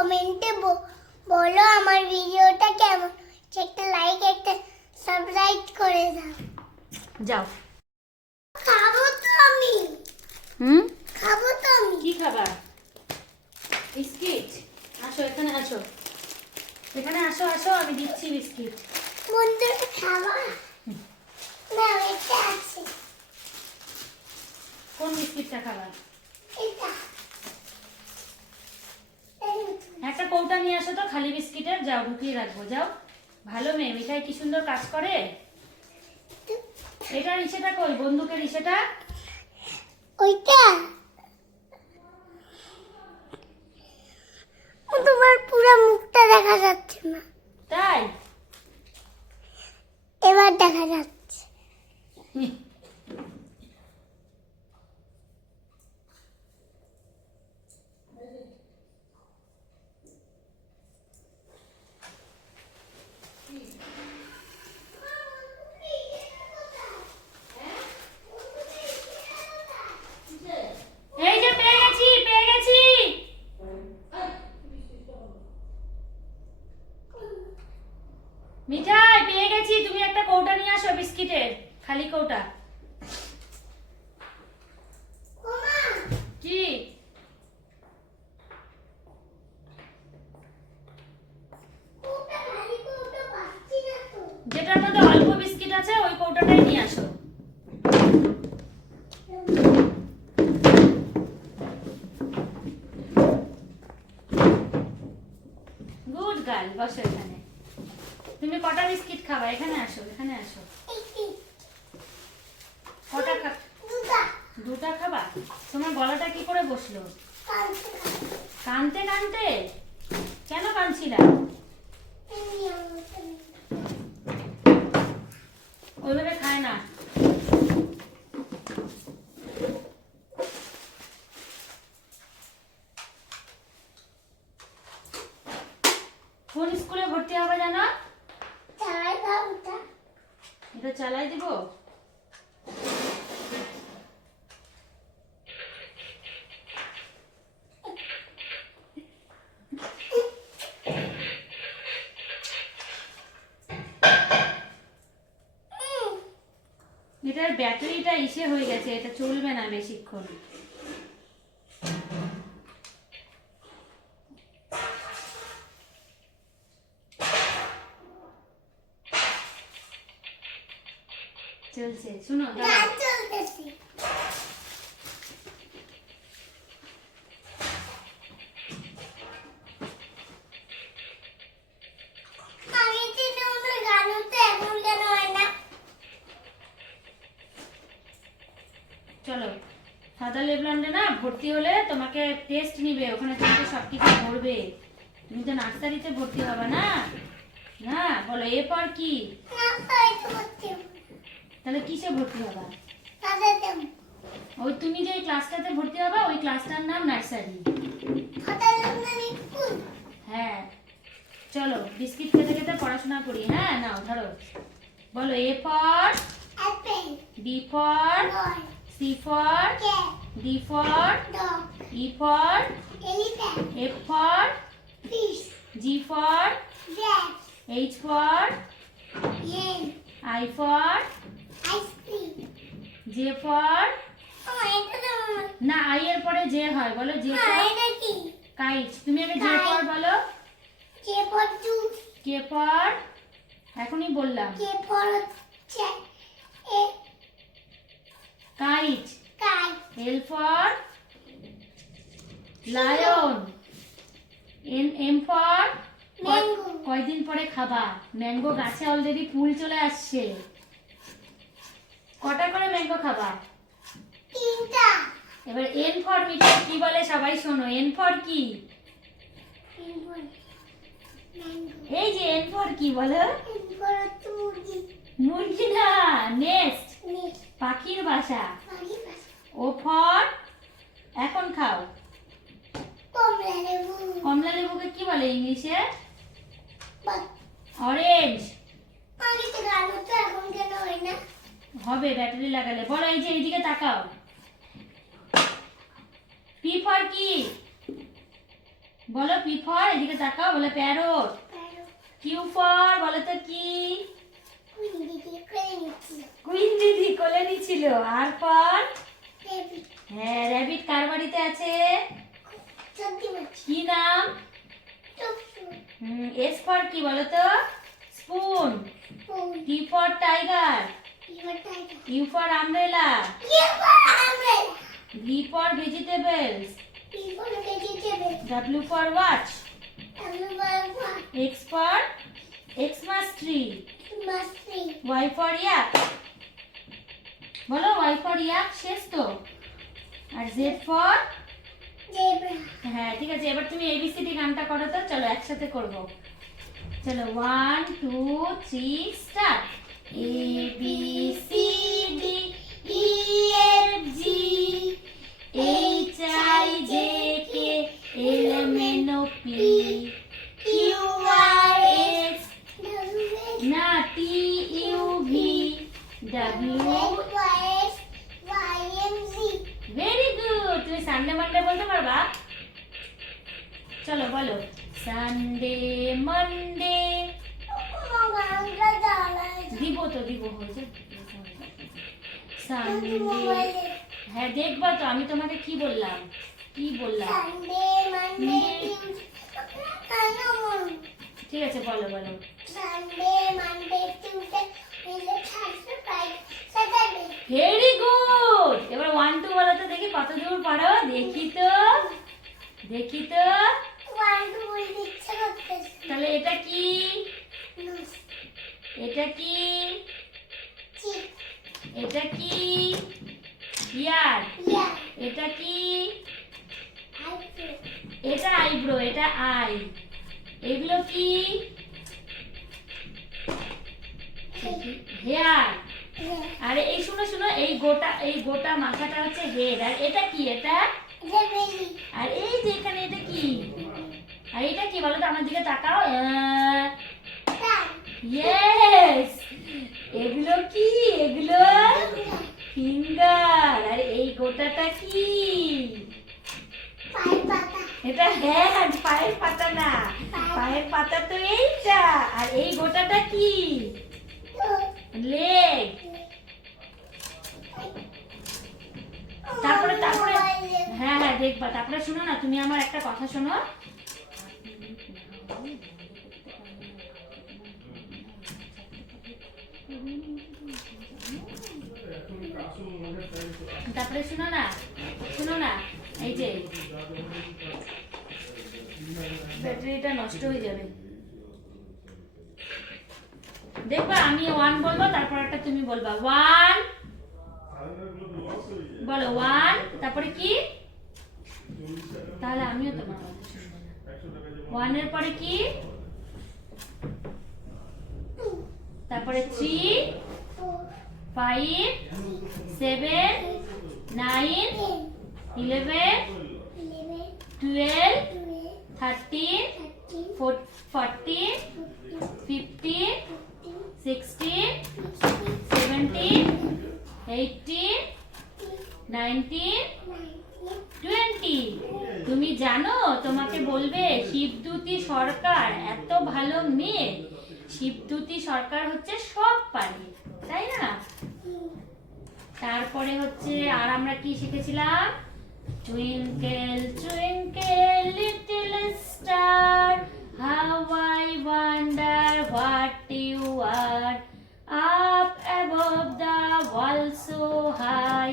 কমেন্টে বলো আমার ভিডিওটা কেমন। একটা লাইক একটা সাবস্ক্রাইব করে দাও। যাও। খাব তো আমি। হুম? খাব তো আমি। কি খাবার বিস্কিট? আসো এখানে আসো। এখানে আসো আসো আমি দিচ্ছি বিস্কিট। বন্ধুরা খাব? না এটা আছে। কোন বিস্কিটটা খাবার এটা। একটা কৌটা নিয়ে আসো তো, খালি বিস্কিটের। যাও, ঢুকিয়ে রাখব, যাও। ভালো মেয়ে, মিঠাই কি সুন্দর কাজ করে? এটা ইসেটা কই? বন্দুকের ইসেটা ওইটা ও তোমার পুরো মুখটা দেখা যাচ্ছে না তাই এবার দেখা যাচ্ছে এই যে পেয়ে গেছি পেয়ে গেছি মিঠাই পেয়ে গেছি তুমি একটা কৌটা নিয়ে আসো বিস্কিটের খালি কৌটা ওমা কি ওটা খালি কোটা পাচ্ছি না তো যেটার মধ্যে অল্প বিস্কিট আছে ওই কৌটাটাই নিয়ে আসো। গুড গার্ল বসো এখানে। তুমি কটা বিস্কিট খাবা? এখানে আসো এখানে আসো। কটা খা দুটা। খাবা? তোমার গলাটা কি করে বসল? কানতে কানতে? কেন কানছিলা এমনি আমার ওইভাবে খায় না। কোন স্কুলে ভর্তি হবে জানো? চালাই দাও এটা চালাই দিব? এটার ইসে হয়ে গেছে এটা চলবে না বেশিক্ষণ। চলছে শুনো ফাদার লেবল্যান্ডে না ভর্তি হলে তোমাকে টেস্ট নিবে ওখানে তোমাকে সব কিছু ধরবে। তুমি তো নার্সারিতে ভর্তি হবে না? না বলো এরপর কি? না। তাহলে কিসে ভর্তি হবা? ওই তুমি যে ক্লাসটাতে ভর্তি হবা ওই ক্লাসটার নাম নার্সারি হ্যাঁ। চলো বিস্কিট খেতে খেতে পড়াশোনা করি হ্যাঁ? নাও ধরো। বলো A for B for C for cat D for dog E for elephant F for fish G for rat H hen I for ice cream J for না I এর পরে J হয় বলো J হ্যাঁ for এটা কি kite তুমি আগে J Kite. for বলো। K for juice K for এখনই বললাম। কে ফর হচ্ছে এ kite chi L for lion N M for Mango. কয়দিন পরে খাবা? ম্যাঙ্গো গাছে অলরেডি ফুল চলে আসছে। কটা করে ম্যাঙ্গো খাবা? তিনটা। এবার এন ফর মিঠাই কি বলে সবাই শোনো। এন ফর কি? এই যে এন ফর কি বলো? ফর মুরগি। না নেস্ট। পাখির বাসা। ও ফর এখন খাও। কমলা লেবু। কমলা লেবুকে কি বলে ইংলিশে? অরেঞ্জ। আগে তো গান হতো এখন কেন হয় না। হবে ব্যাটারি লাগালে। বলো এই যে এইদিকে তাকাও। পি ফর কি? বলো পি ফর এদিকে তাকাও বলে প্যারট। কিউ ফর বলো তো কি? কুইন দিদি কোলে নিছিল। আর ফর হ্যাঁ র্যাবিট কার বাড়িতে আছে? কি নাম? এস ফর কি বলো তো spoon T for tiger U for umbrella V for vegetables W for watch X for Xmas tree Y for yak বলো ওয়াই ফর ইয়াক শেষ তো? আর জেড ফর হ্যাঁ ঠিক আছে এবার তুমি এবিসিডি গানটা করো তো চলো একসাথে করব। চলো one two three start A B C D E F G H I J K L M N O P Q R S না T U V W very good তুমি সানডে মানডে বলতে পারবা? চলো বলো। Sunday Monday দিব তো দিব হয়েছে। সানডে হ্যাঁ দেখবা তো আমি তোমাকে কি বললাম? কি বললাম? ঠিক আছে বলো বলো। ভেরি গুড এবার ওয়ান টু বলো তো দেখি কত দূর পারো? দেখি তো। দেখি তো। তাহলে এটা কি? এটা কি? এটা কি? ইয়ার এটা কি? এটা আইব্রো এটা আই এগুলো কি? হেয়ার আরে এই শুনো শুনো এই গোটা এই গোটা মাথাটা হচ্ছে হেড আর এটা কি? এটা আর এই যে এখানে এটা কি? আর এটা কি বলো তো আমার দিকে তাকাও। ইয়েস এগুলো কি? এগুলো ফিঙ্গার। আর এই গোটাটা কি? এটা হ্যান্ড পায়ের পাতা না। পায়ের পাতা তো এইটা। আর এই গোটাটা কি? লেগ তারপরে তারপরে হ্যাঁ হ্যাঁ দেখবা তারপরে শোনো না, তুমি আমার একটা কথা শোনো। তারপরে শোনো না শোনো না, এই যে। ব্যাটারিটা নষ্ট হয়ে যাবে। দেখবা, আমি ওয়ান বলব, তারপর একটা তুমি বলবা। ওয়ান বলো ওয়ান তারপরে কি? তাহলে আমিও তোমার কথা শুনব না ওয়ানের পরে কি? তারপরে three five seven nine eleven twelve thirteen fourteen fifteen sixteen seventeen eighteen nineteen twenty তুমি জানো, তোমাকে বলবে, শিবদূতি সরকার এত ভালো মেয়ে। শিবদূতি সরকার হচ্ছে সব পারে তাই না? তারপরে হচ্ছে, আর আমরা কি শিখেছিলাম? Twinkle twinkle little star how I wonder what you are up above the world so high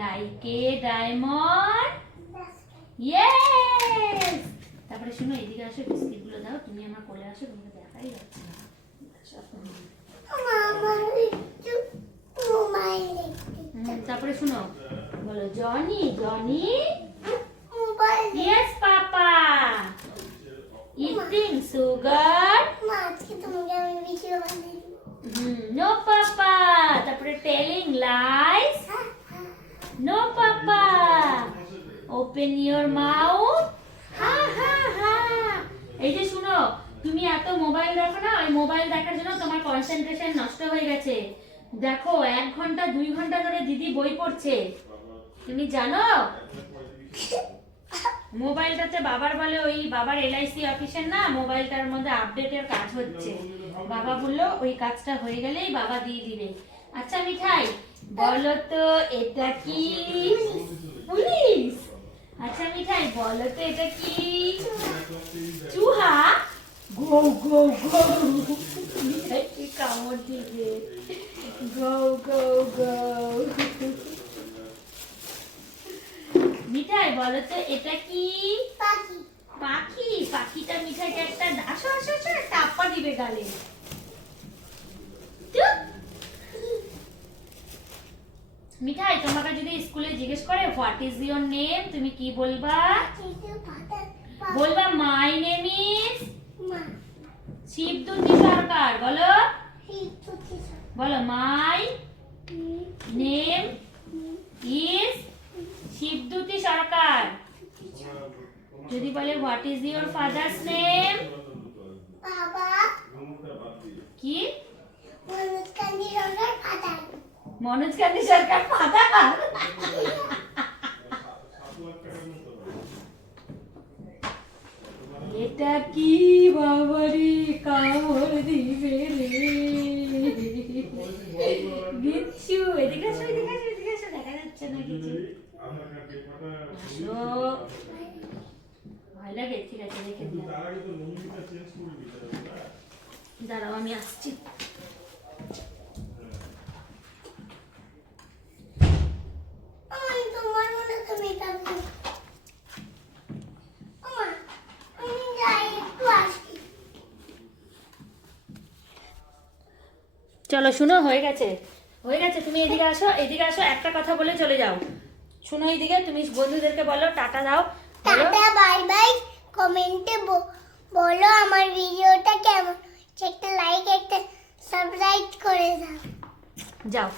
like a diamond yes তারপরে শুনো, এদিকে আসো, বিস্কিটগুলো দাও, তুমি আমার কোলে আসো, তোমাকে দেখাই যাচ্ছে না। তারপরে শুনো, বলো, Johnny Johnny? Yes papa. Eating sugar no papa. তারপরে telling lies no papa open your mouth ha ha ha এই যে শুনো, তুমি এত মোবাইল দেখো না, ওই মোবাইল দেখার জন্য তোমার কনসেন্ট্রেশন নষ্ট হয়ে গেছে। দেখো, এক ঘণ্টা, দুই ঘণ্টা ধরে দিদি বই পড়ছে। তুমি জানো? মোবাইলটাতে বাবার বলে ওই বাবার এলআইসি অফিসের না, মোবাইলটার মধ্যে আপডেটের কাজ হচ্ছে। বাবা বলল, ওই কাজটা হয়ে গেলেই বাবা দিয়ে দিবে। আচ্ছা মিঠাই বলো তো এটা কি? পুলিশ। আচ্ছা মিঠাই বলো তো এটা কি? চুহা। গো গো গো। মিঠাই কামড় দিবে গো গো গো। মিঠাই বলো তো এটা কি? পাখি। পাখি? পাখিটা মিঠাইকে একটা আসো আসো আসো টাপ্পা দিবে গালে। চুপ। মিঠাই তোমাকে যদি স্কুলে জিজ্ঞেস করে হোয়াট ইজ ইওর নেম তুমি কি বলবা? বলবা মাই নেম ইজ শিবদুতি সরকার। বলো। বলো মাই নেম ইজ শিবদুতি সরকার। যদি বলে what is your father's name বাবা। কি মনোজ কান্দি রঙের পাতা মনোজ গান্ধী সরকার ফাদার এটা কি বাবারি, কামড় দিবে রে। বিচ্ছু, এদিকে আসো এদিকে আসো এদিকে আসো, দেখা যাচ্ছে না কিছু। ভয় লাগে, ঠিক আছে রেখে দাঁড়াও, আমি আসছি আমি তোমার মনে তো মেকআপ আমার আমি যাই একটু আসি চলো শুনো হয়ে গেছে। হয়ে গেছে তুমি এদিকে আসো এদিকে আসো একটা কথা বলে চলে যাও। শুনো এইদিকে তুমি বন্ধুদেরকে বলো টাটা দাও। Tata bye bye. কমেন্টে বলো আমার ভিডিওটা কেমন। একটা লাইক একটা সাবস্ক্রাইব করে দাও। যাও।